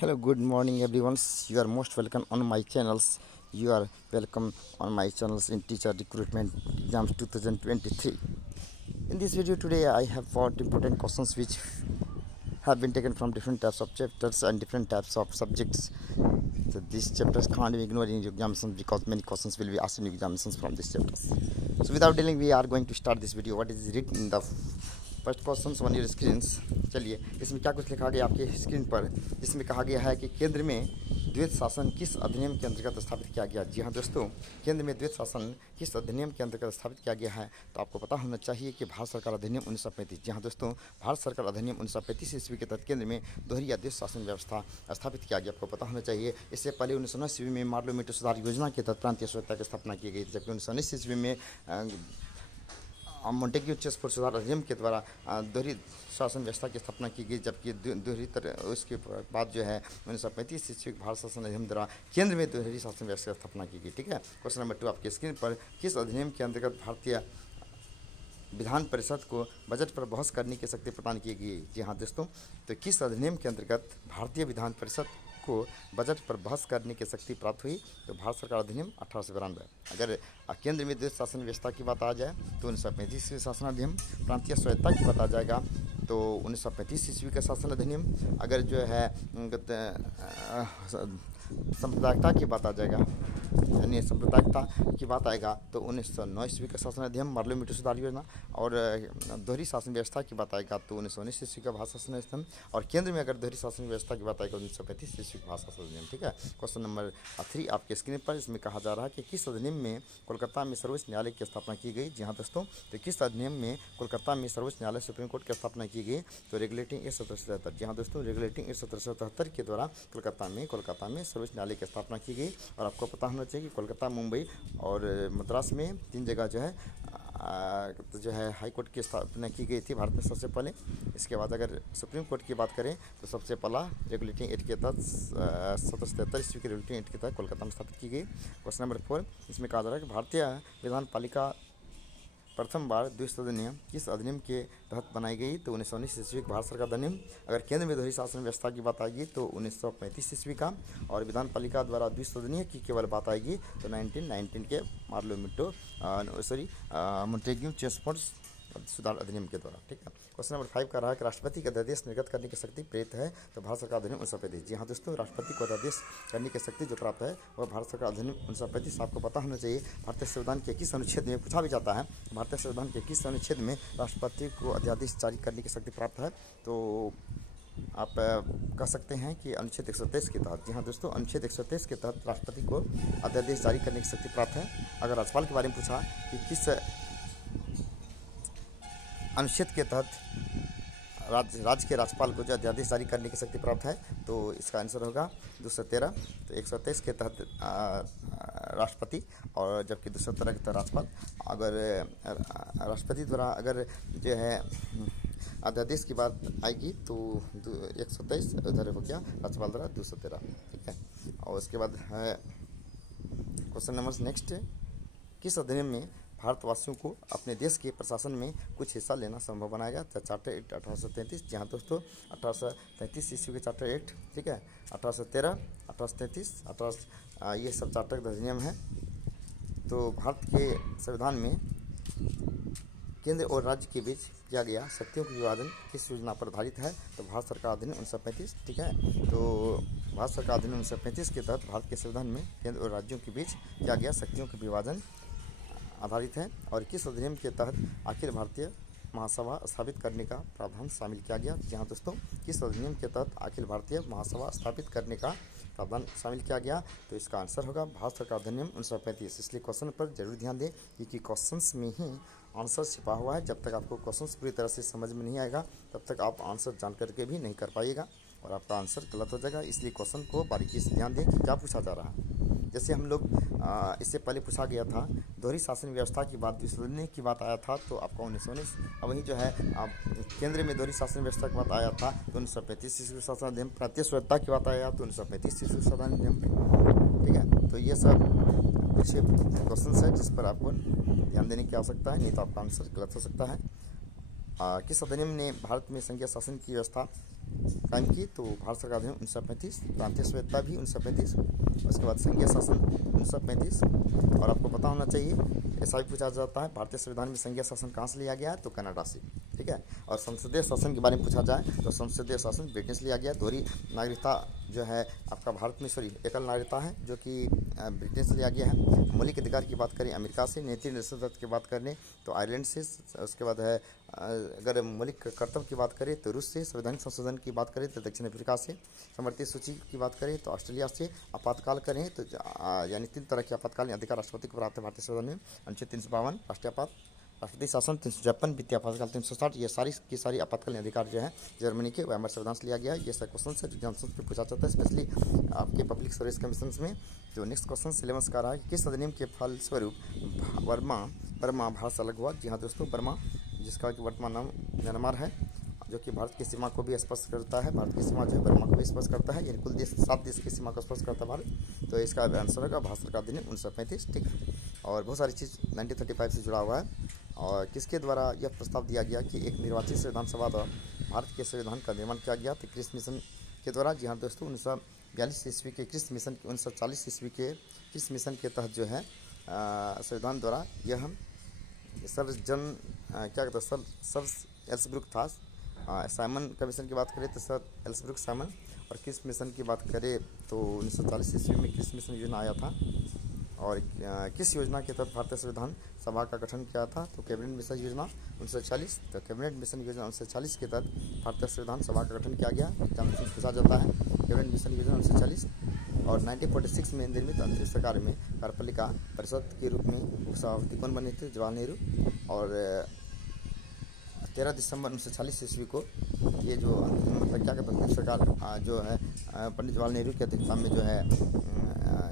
Hello, good morning everyone. You are most welcome on my channels. You are welcome on my channels in Teacher Recruitment Exams 2023. In this video today I have 4 important questions which have been taken from different types of chapters and different types of subjects. So these chapters can't be ignored in examinations because many questions will be asked in examinations from these chapters. So without delaying, we are going to start this video. What is written in the first question on your screen. चलिए, इसमें क्या कुछ लिखा गया आपके screen पर, जिसमें कहा गया है कि केंद्र में द्वैत शासन किस अधिनियम के अंतर्गत स्थापित किया गया। जी हाँ दोस्तों, केंद्र में द्वैत शासन किस अधिनियम के अंतर्गत स्थापित किया गया है, तो आपको पता होना चाहिए कि भारत सरकार अधिनियम 1935। जी हाँ दोस्तों, भारत सरकार अधिनियम 1935 ईस्वी के तहत केंद्र में दोहरी या द्वैत शासन व्यवस्था स्थापित किया गया। आपको पता होना चाहिए इससे पहले 1919 ईस्वी में मार्लो मीटो सुधार योजना के तहत प्रांतीय स्वतंत्रता की स्थापना की गई, जबकि 1919 ईस्वी में मोंटेग्यू चेम्सफोर्ड सुधार अधिनियम के द्वारा दोहरी शासन व्यवस्था की स्थापना की गई, जबकि उसके बाद जो है 1935 ईस्वी भारत शासन अधिनियम द्वारा केंद्र में दोहरी शासन व्यवस्था की स्थापना की गई। ठीक है, क्वेश्चन नंबर 2 आपके स्क्रीन पर, किस अधिनियम के अंतर्गत भारतीय विधान परिषद को बजट पर बहस करने की शक्ति प्रदान की गई। जी हाँ दोस्तों, तो किस अधिनियम के अंतर्गत भारतीय विधान परिषद को बजट पर बहस करने की शक्ति प्राप्त हुई, तो भारत सरकार अधिनियम 1892। अगर केंद्र में द्वैत शासन व्यवस्था की बात आ जाए तो 1935 शासन अधिनियम, प्रांतीय स्वायत्तता की बात आ जाएगा तो 1935 ईस्वी का शासन अधिनियम, अगर जो है सांप्रदायिकता की बात आ जाएगा यानी सांप्रदायिकता की बात आएगा तो 1909 ईस्वी का शासन अधिनियम मार्लो मीटो सुधार योजना, और दोहरी शासन व्यवस्था की बात आएगा तो 1919 ईस्वी का भारत शासन अधिनियम, और केंद्र में अगर दोहरी शासन व्यवस्था की बात आएगा 1935 ईस्वी का भारत शासन अधिनियम। ठीक है, क्वेश्चन नंबर 3 आपके स्क्रीन पर, इसमें कहा जा रहा है कि किस अधिनियम में कोलकाता में सर्वोच्च न्यायालय की स्थापना की गई। जी हाँ दोस्तों, तो किस अधिनियम में कोलकाता में सर्वोच्च न्यायालय सुप्रीम कोर्ट की स्थापना की गई, तो रेगुलेटिंग एक्ट 1777। जी हाँ दोस्तों, रेगुलेटिंग एक्ट 1777 के द्वारा कोलकाता में सर्वोच्च न्यायालय की स्थापना की गई। और आपको पता होना चाहिए कि कोलकाता, मुंबई और मद्रास में 3 जगह जो है हाई कोर्ट की स्थापना की गई थी भारत में सबसे पहले। इसके बाद अगर सुप्रीम कोर्ट की बात करें तो सबसे पहला रेगुलेटिंग एक्ट के तहत 1777 ईस्वी के रेगुलेटिंग एक्ट के तहत कोलकाता में स्थापित की गई। क्वेश्चन नंबर 4, इसमें कहा जा रहा है कि भारतीय विधान पालिका प्रथम बार द्विसदनीय किस अधिनियम के तहत बनाई गई, तो 1919 ईस्वी का भारत सरकार अधिनियम। अगर केंद्र में दोहरी शासन व्यवस्था की बात आएगी तो 1935 ईस्वी का, और विधान पालिका द्वारा द्विसदनीय की केवल बात आएगी तो 1919 के मार्लो मीटो मोंटेग्यू चेम्सफोर्ड सुधार अधिनियम के द्वारा। ठीक है, क्वेश्चन नंबर 5 का रहा है कि राष्ट्रपति का अध्यादेश निर्गत करने की शक्ति प्रेरित है, तो भारत सरकार अधिनियम 1935। जी हाँ दोस्तों, राष्ट्रपति को अध्यादेश करने की शक्ति जो प्राप्त है वह भारत सरकार अधिनियम 1935। आपको पता होना चाहिए भारतीय संविधान के किस अनुच्छेद में पूछा भी जाता है, भारतीय संविधान के किस अनुच्छेद में राष्ट्रपति को अध्यादेश जारी करने की शक्ति प्राप्त है, तो आप कह सकते हैं कि अनुच्छेद 123 के तहत। जी हाँ दोस्तों, अनुच्छेद 123 के तहत राष्ट्रपति को अध्यादेश जारी करने की शक्ति प्राप्त है। अगर राज्यपाल के बारे में पूछा कि किस अनुच्छेद के तहत राज्य के राज्यपाल को जो अध्यादेश जारी करने की शक्ति प्राप्त है, तो इसका आंसर होगा 213। तो 123 के तहत राष्ट्रपति, और जबकि 213 के तहत राज्यपाल। अगर राष्ट्रपति द्वारा अगर जो है अध्यादेश की बात आएगी तो 123 उधर हो गया, राज्यपाल द्वारा 213। ठीक है, और उसके बाद है क्वेश्चन नंबर नेक्स्ट, किस अधिनियम में भारतवासियों को अपने देश के प्रशासन में कुछ हिस्सा लेना संभव बनाया गया, चार्टर एक्ट 1833। जी हाँ दोस्तों, 1833 ईस्वी के चार्टर एक्ट। ठीक है, 1813, 1833, ये सब चार्टर अधिनियम है। तो भारत के संविधान में केंद्र और राज्य के बीच किया गया शक्तियों का विभाजन किस योजना पर आधारित है, तो भारत सरकार अधिनियम 1935। ठीक है, तो भारत सरकार अधिनियम 1935 के तहत भारत के संविधान में केंद्र और राज्यों के बीच किया गया शक्तियों का विभाजन आधारित है। और किस अधिनियम के तहत अखिल भारतीय महासभा स्थापित करने का प्रावधान शामिल किया गया। जी हाँ दोस्तों, किस अधिनियम के तहत अखिल भारतीय महासभा स्थापित करने का प्रावधान शामिल किया गया, तो इसका आंसर होगा भारत सरकार अधिनियम 1935। इसलिए क्वेश्चन पर जरूर ध्यान दें क्योंकि क्वेश्चंस में ही आंसर छिपा हुआ है। जब तक आपको क्वेश्चंस पूरी तरह से समझ में नहीं आएगा तब तक आप आंसर जान करके भी नहीं कर पाइएगा और आपका आंसर गलत हो जाएगा। इसलिए क्वेश्चन को बारीकी से ध्यान दें कि क्या पूछा जा रहा है। जैसे हम लोग इससे पहले पूछा गया था दोहरी शासन व्यवस्था की बात, द्विसदनीय की बात आया था तो आपका 1919। अब वही जो है केंद्र में दोहरी शासन व्यवस्था की बात आया था तो 1935 ईस्वी शासन अधिनियम, प्रांतीय स्वायत्तता की बात आया तो 1935 ईस्वी शासन अधिनियम। ठीक है, तो ये सब कुछ क्वेश्चन है जिस पर आपको ध्यान देने की आवश्यकता है, नहीं तो आपका आंसर गलत हो सकता है। किस अधिनियम ने भारत में संघीय शासन की व्यवस्था कायम की, तो भारत सरकार अधिनियम 1935, प्रांतीय स्वायत्तता भी 1935, उसके बाद संघीय शासन 1935। और आपको पता होना चाहिए, ऐसा भी पूछा जाता है भारतीय संविधान में संघीय शासन कहाँ से लिया गया है, तो कनाडा से, ठीक है। और संसदीय शासन के बारे में पूछा जाए तो संसदीय शासन ब्रिटेन से लिया गया। दोहरी नागरिकता जो है आपका भारत में, एकल नागरिकता है जो कि ब्रिटेन से लिया गया है। मौलिक अधिकार की बात करें अमेरिका से, नीति निर्देशक की बात करें तो आयरलैंड से, उसके बाद है अगर मौलिक कर्तव्य की बात करें तो रूस से, संवैधानिक संशोधन की बात करें तो दक्षिण अफ्रीका से, समवर्ती सूची की बात करें तो ऑस्ट्रेलिया से, आपातकाल करें तो यानी 3 तरह के आपातकालीन अधिकार राष्ट्रपति को प्राप्त है भारतीय संविधान में। अनुच्छेद 352 राष्ट्रीय आपात, राष्ट्रपति शासन 353, वित्तीय आपातकाल 360, ये सारी की सारी आपातकालीन अधिकार जो है जर्मनी के वाइमर संविधान से लिया गया है। ये सब क्वेश्चन है जो एग्जाम्स में पूछा जाता है, स्पेशली आपके पब्लिक सर्विस कमीशन में। जो नेक्स्ट क्वेश्चन सिलेबस का रहा है, किस अधिनियम के फलस्वरूप बर्मा भारत से अलग हुआ। जी हाँ दोस्तों, बर्मा जिसका कि वर्तमान नाम म्यांमार है, जो कि भारत की सीमा को भी स्पष्ट करता है, भारत की सीमा जो है बर्मा को भी स्पष्ट करता है, यानी कुल 7 देश की सीमा को स्पष्ट करता है भारत। तो इसका आंसर होगा भारत सरकार अधिनियम 1935, ठीक है। और बहुत सारी चीज़ 1935 से जुड़ा हुआ है। और किसके द्वारा यह प्रस्ताव दिया गया कि एक निर्वाचित संविधान सभा द्वारा भारत के संविधान का निर्माण किया गया, तो क्रिस मिशन के द्वारा। जी हाँ दोस्तों, 1942 ईस्वी के क्रिस मिशन, 1940 ईस्वी के क्रिस मिशन के तहत जो है संविधान द्वारा यह सर एल्सब्रुक था। साइमन कमीशन की बात करें तो सर एल्सब्रुक साइमन। और क्रिस मिशन की बात करें तो 1940 ईस्वी में क्रिस मिशन योजना आया था। और किस योजना के तहत भारतीय संविधान सभा का गठन किया था, तो कैबिनेट मिशन योजना 1940। तो कैबिनेट मिशन योजना 1940 के तहत भारतीय संविधान सभा का गठन किया गया। एग्जाम में पूछा जाता है कैबिनेट मिशन योजना 1940। और 1946 में निर्मित अंतरिक्ष सरकार में कार्यपालिका परिषद के रूप में सभापति कौन बने थे, जवाहरलाल नेहरू। और 13 दिसंबर 1940 ईस्वी को ये जो मतलब क्या कहते हैं सरकार जो है पंडित जवाहरलाल नेहरू की अध्यक्षता में जो है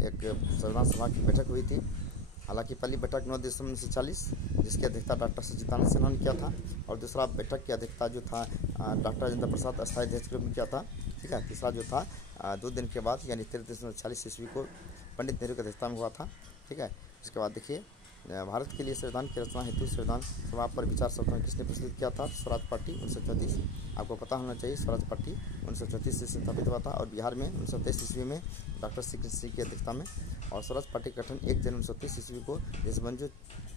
एक संविधान सभा की बैठक हुई थी। हालांकि पहली बैठक 9 दिसंबर 1940 जिसकी अध्यक्षता डॉक्टर सच्चिदानंद सिन्हा ने किया था, और दूसरा बैठक की अध्यक्षता जो था डॉक्टर राजेंद्र प्रसाद अस्थायी अध्यक्ष के रूप में किया था, ठीक है। तीसरा जो था 2 दिन के बाद यानी 13 दिसंबर 1940 ईस्वी को पंडित नेहरू की अध्यक्षता में हुआ था, ठीक है। इसके बाद देखिए, भारत के लिए संविधान की रचना हेतु संविधान सभा पर विचार संकलन किसने प्रस्तुत किया था, स्वराज पार्टी 1933। आपको पता होना चाहिए स्वराज पार्टी 1933 से स्थापित हुआ था। और बिहार में 1923 ईस्वी में डॉक्टर सी कृष्ण सिंह की अध्यक्षता में। और स्वराज पार्टी का गठन 1 जनवरी 1930 ईस्वी को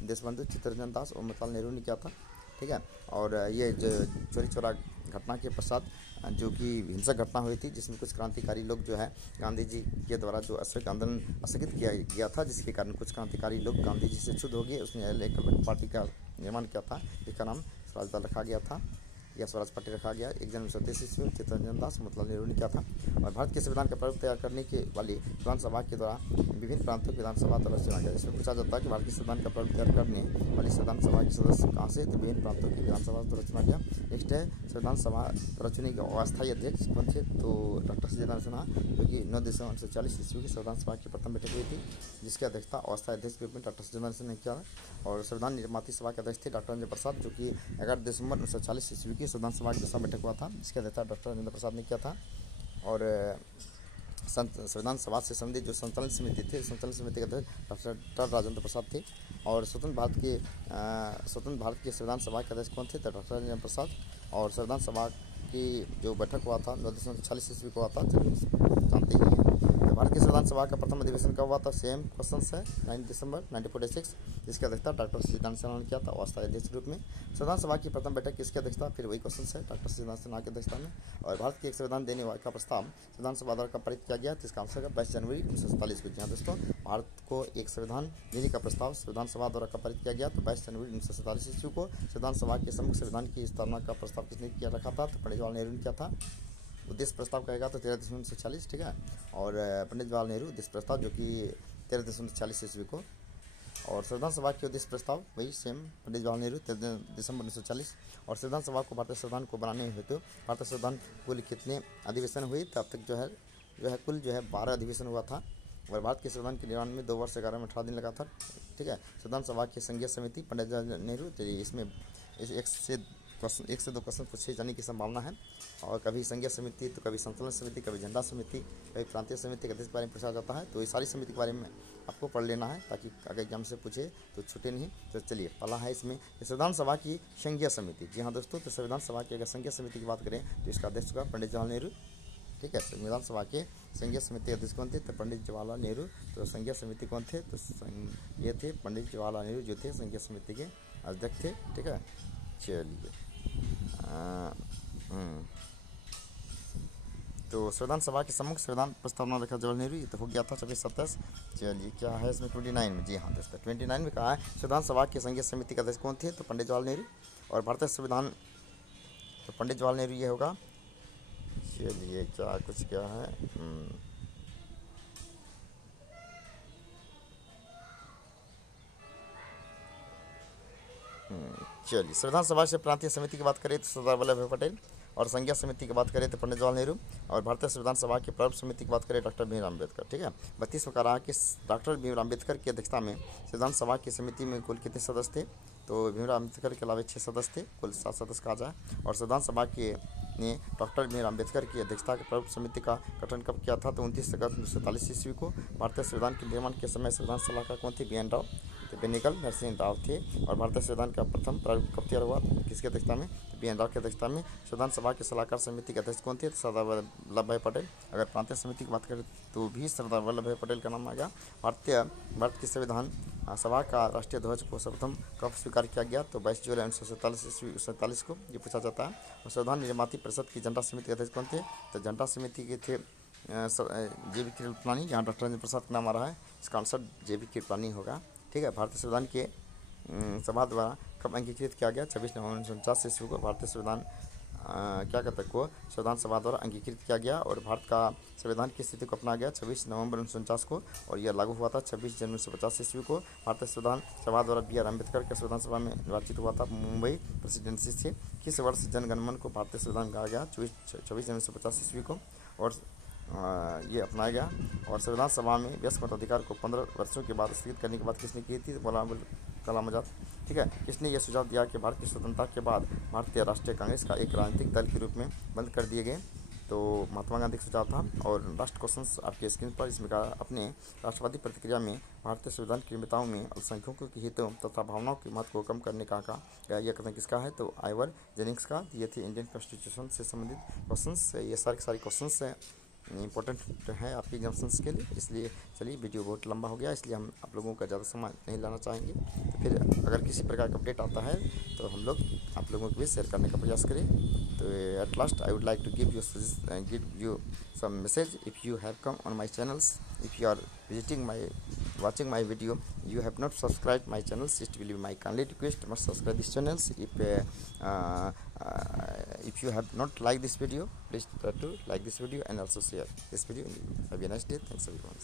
देशबंधु चित्तरंजन दास और मोतीलाल नेहरू ने किया था, ठीक है। और ये चोरी चोरा घटना के पश्चात जो कि हिंसक घटना हुई थी, जिसमें कुछ क्रांतिकारी लोग जो है गांधी जी के द्वारा जो असहयोग आंदोलन स्थगित किया गया था, जिसके कारण कुछ क्रांतिकारी लोग गांधी जी से क्षुब्ध हो गए। उसने एक अलग पार्टी का निर्माण किया था, जिसका नाम स्वराज दल रखा गया था या स्वराज पार्टी रखा गया। 1 जनवरी 1930 ईस्वी में चित्तरंजन दास मोतीलाल नेहरू ने किया था। और भारत के संविधान का प्रारूप तैयार करने के वाली विधानसभा के द्वारा विभिन्न प्रांतों की विधानसभा द्वारा चुना गया। इसमें पूछा जाता है कि भारत के संविधान का प्रारूप तैयार करने वाली संविधान सभा के सदस्य कहाँ से, तो विभिन्न प्रांतों की विधानसभा द्वारा चुना गया। नेक्स्ट है संविधान सभा द्वारा चुने गए अस्थायी अध्यक्ष कौन थे, तो डॉक्टर सच्चिदानंद सिन्हा, जो कि 9 दिसंबर 1940 ईस्वी की संविधान सभा की प्रथम बैठक हुई थी, जिसकी अध्यक्षता अस्थायी अध्यक्ष के रूप में डॉक्टर सच्चिदानंद सिन्हा ने किया। और संविधान निर्माती सभा के अध्यक्ष थे डॉक्टर राजेंद्र प्रसाद, जो कि 11 दिसंबर 1940 ईस्वी की संविधान सभा की बैठक हुआ था, जिसके अध्यक्षता डॉक्टर राजेंद्र प्रसाद ने किया था। और संविधान सभा से संबंधित जो संचालन समिति थे, संचालन समिति के अध्यक्ष डॉक्टर राजेंद्र प्रसाद थे। और स्वतंत्र भारत के संविधान सभा के अध्यक्ष कौन थे, तो डॉक्टर राजेंद्र प्रसाद। और संविधान सभा की जो बैठक हुआ था 9 दिसंबर 1940 ईस्वी को हुआ था, जानते ही हैं। तो भारत की संविधान सभा का प्रथम अधिवेशन कब हुआ था, सेम क्वेश्चन है 9 दिसंबर 1946, जिसकी अध्यक्षता डॉक्टर सच्चिदानंद सिन्हा ने किया था अस्थायी अध्यक्ष के रूप में। संविधान सभा की प्रथम बैठक किसकी अध्यक्षता, फिर वही क्वेश्चन है डॉक्टर सच्चिदानंद सिन्हा की अध्यक्षता में। और भारत के एक संविधान देने का प्रस्ताव संविधान सभा द्वारा पारित किया गया, जिसका आंसर है 22 जनवरी 1947 को। जहाँ दोस्तों भारत को एक संविधान देने का प्रस्ताव संविधान सभा द्वारा पारित किया गया, तो 22 जनवरी 1947 ईस्वी को। संविधान सभा के सम्मुख संविधान की स्थापना का प्रस्ताव किसने किया रखा था, तो पंडित जवाहरलाल नेहरू ने किया था। उद्देश्य प्रस्ताव कहेगा तो 13 दिसंबर 1940, ठीक है। और पंडित जवाहरलाल नेहरू उद्देश्य प्रस्ताव जो कि 13 दिसंबर 1940 ईस्वी को। और संविधान सभा के उद्देश्य प्रस्ताव वही सेम पंडित जवाहरलाल नेहरू 13 दिसंबर 1940। और संविधान सभा को भारतीय संविधान को बनाने हेतु भारतीय संविधान कुल कितने अधिवेशन हुई, तब तक जो है कुल 12 अधिवेशन हुआ था। और भारत के संविधान के निर्माण में 2 वर्ष 11 में 18 दिन लगा था, ठीक है। संविधान सभा की संघीय समिति पंडित जवाहरलाल नेहरू, इसमें 1 से क्वेश्चन 1 से 2 क्वेश्चन पूछे जाने की संभावना है। और कभी संघीय समिति, तो कभी संचालन समिति, कभी झंडा समिति, कभी प्रांतीय समिति के अध्यक्ष के बारे में पूछा जाता है। तो ये सारी समिति के बारे में आपको पढ़ लेना है ताकि अगर एग्जाम से पूछे तो छूटे नहीं। तो चलिए पहला है इसमें संविधान सभा की संघीय समिति। जी हाँ दोस्तों, तो संविधान सभा की अगर संघीय समिति की बात करें तो इसका अध्यक्ष होगा पंडित जवाहरलाल नेहरू। ठीक है, संविधान सभा के संघीय समिति अध्यक्ष कौन थे? तो पंडित जवाहरलाल नेहरू। तो संघीय समिति कौन थे? तो ये थे पंडित जवाहरलाल नेहरू जो थे संघीय समिति के अध्यक्ष थे। ठीक है, चलिए तो संविधान सभा के सम्मुख संविधान प्रस्तावना रखा जवाहरलाल नेहरू, ये तो हो गया था 26-27। चलिए क्या है इसमें 29 में? जी हाँ दोस्तों, 29 में कहा है संविधान सभा की संघीय समिति के अध्यक्ष कौन थे? तो पंडित जवाहरलाल नेहरू। और भारतीय संविधान, तो पंडित जवाहरलाल नेहरू ये होगा। चलिए क्या है चलिए संविधान सभा से प्रांतीय समिति की बात करें तो सरदार वल्लभ भाई पटेल, और संघीय समिति की बात करें तो पंडित जवाहरलाल नेहरू, और भारतीय संविधान सभा की प्रारूप समिति की बात करें डॉक्टर भीमराव अम्बेडकर। ठीक है, 32 में कह रहा है कि डॉक्टर भीमराव अम्बेडकर की अध्यक्षता में संविधान सभा की समिति में कुल कितने सदस्य थे? तो भीमराव अम्बेडकर के अलावा 6 सदस्य थे, कुल 7 सदस्य कहा जाए। और संविधान सभा के ने डॉक्टर भीमराव अम्बेडकर की अध्यक्षता के प्रारूप समिति का गठन कब किया था? तो 29 अगस्त 1947 ईस्वी को। भारतीय संविधान के निर्माण के समय संविधान सलाहकार कौन थे? बी.एन. राव, तो बेनेगल नरसिंह राव थे। और भारतीय संविधान का प्रथम प्रारूप कब तैयार हुआ? किसकी अध्यक्षता में? तो बी.एन. राव की अध्यक्षता में। संविधान सभा के सलाहकार समिति के अध्यक्ष कौन थे? तो सरदार वल्लभ भाई पटेल। अगर प्रांतीय समिति की बात करें तो भी सरदार वल्लभ भाई पटेल का नाम आ गया। भारत की संविधान सभा का राष्ट्रीय ध्वज को सर्वप्रथम कब स्वीकार किया गया? तो 22 जुलाई 1947 को ये पूछा जाता है। और संविधान निर्माती परिषद की झंडा समिति के अध्यक्ष कौन थे? तो झंडा समिति के थे जे.बी. कृपलानी, यहाँ डॉक्टर राजेंद्र प्रसाद का नाम आ रहा है, इसका आंसर जे.बी. कृपलानी होगा। ठीक है, भारतीय संविधान के सभा द्वारा कब अंगीकृत किया गया? 26 नवंबर 1949 ईस्वी को भारतीय संविधान संविधान सभा द्वारा अंगीकृत किया गया। और भारत का संविधान की स्थिति को अपनाया गया 26 नवंबर 1949 को, और यह लागू हुआ था 26 जनवरी 1950 ईस्वी को। भारतीय संविधान सभा द्वारा बी.आर. अम्बेडकर के संविधान सभा में निर्वाचित हुआ था मुंबई प्रेसिडेंसी से। किस वर्ष जनगणमन को भारतीय संविधान कहा गया? 26 जनवरी 1950 ईस्वी को, और ये अपनाया गया। और संविधान सभा में वयस्क मताधिकार को 15 वर्षों के बाद स्थगित करने की बात किसने की थी? मौलाना कलाम आजाद। ठीक है, किसने यह सुझाव दिया कि भारत की स्वतंत्रता के बाद भारतीय राष्ट्रीय कांग्रेस का एक राजनीतिक दल के रूप में बंद कर दिए गए? तो महात्मा गांधी का सुझाव था। और लास्ट क्वेश्चन आपके स्क्रीन पर, इसमें कहा अपने राष्ट्रवादी प्रतिक्रिया में भारतीय संविधान की निर्माताओं में अल्पसंख्यकों के हितों तथा भावनाओं के महत्व को कम करने का कहा। यह कथन किसका है? तो आइवर जेनिंग्स का। ये थे इंडियन कॉन्स्टिट्यूशन से संबंधित क्वेश्चन। ये सारे क्वेश्चन इंपॉर्टेंट है आपके एग्जाम्स के लिए। इसलिए चलिए, वीडियो बहुत लंबा हो गया, इसलिए हम आप लोगों का ज़्यादा समय नहीं लाना चाहेंगे। तो फिर अगर किसी प्रकार का अपडेट आता है तो हम लोग आप लोगों के बीच शेयर करने का प्रयास करें। तो at last I would like to give you some message. If you have come on my channels, if you are watching my video, you have not subscribed my channels, it will be my kindly request, must subscribe these channels. If you have not liked this video, please try to like this video and also share this video. Have a nice day. Thanks everyone.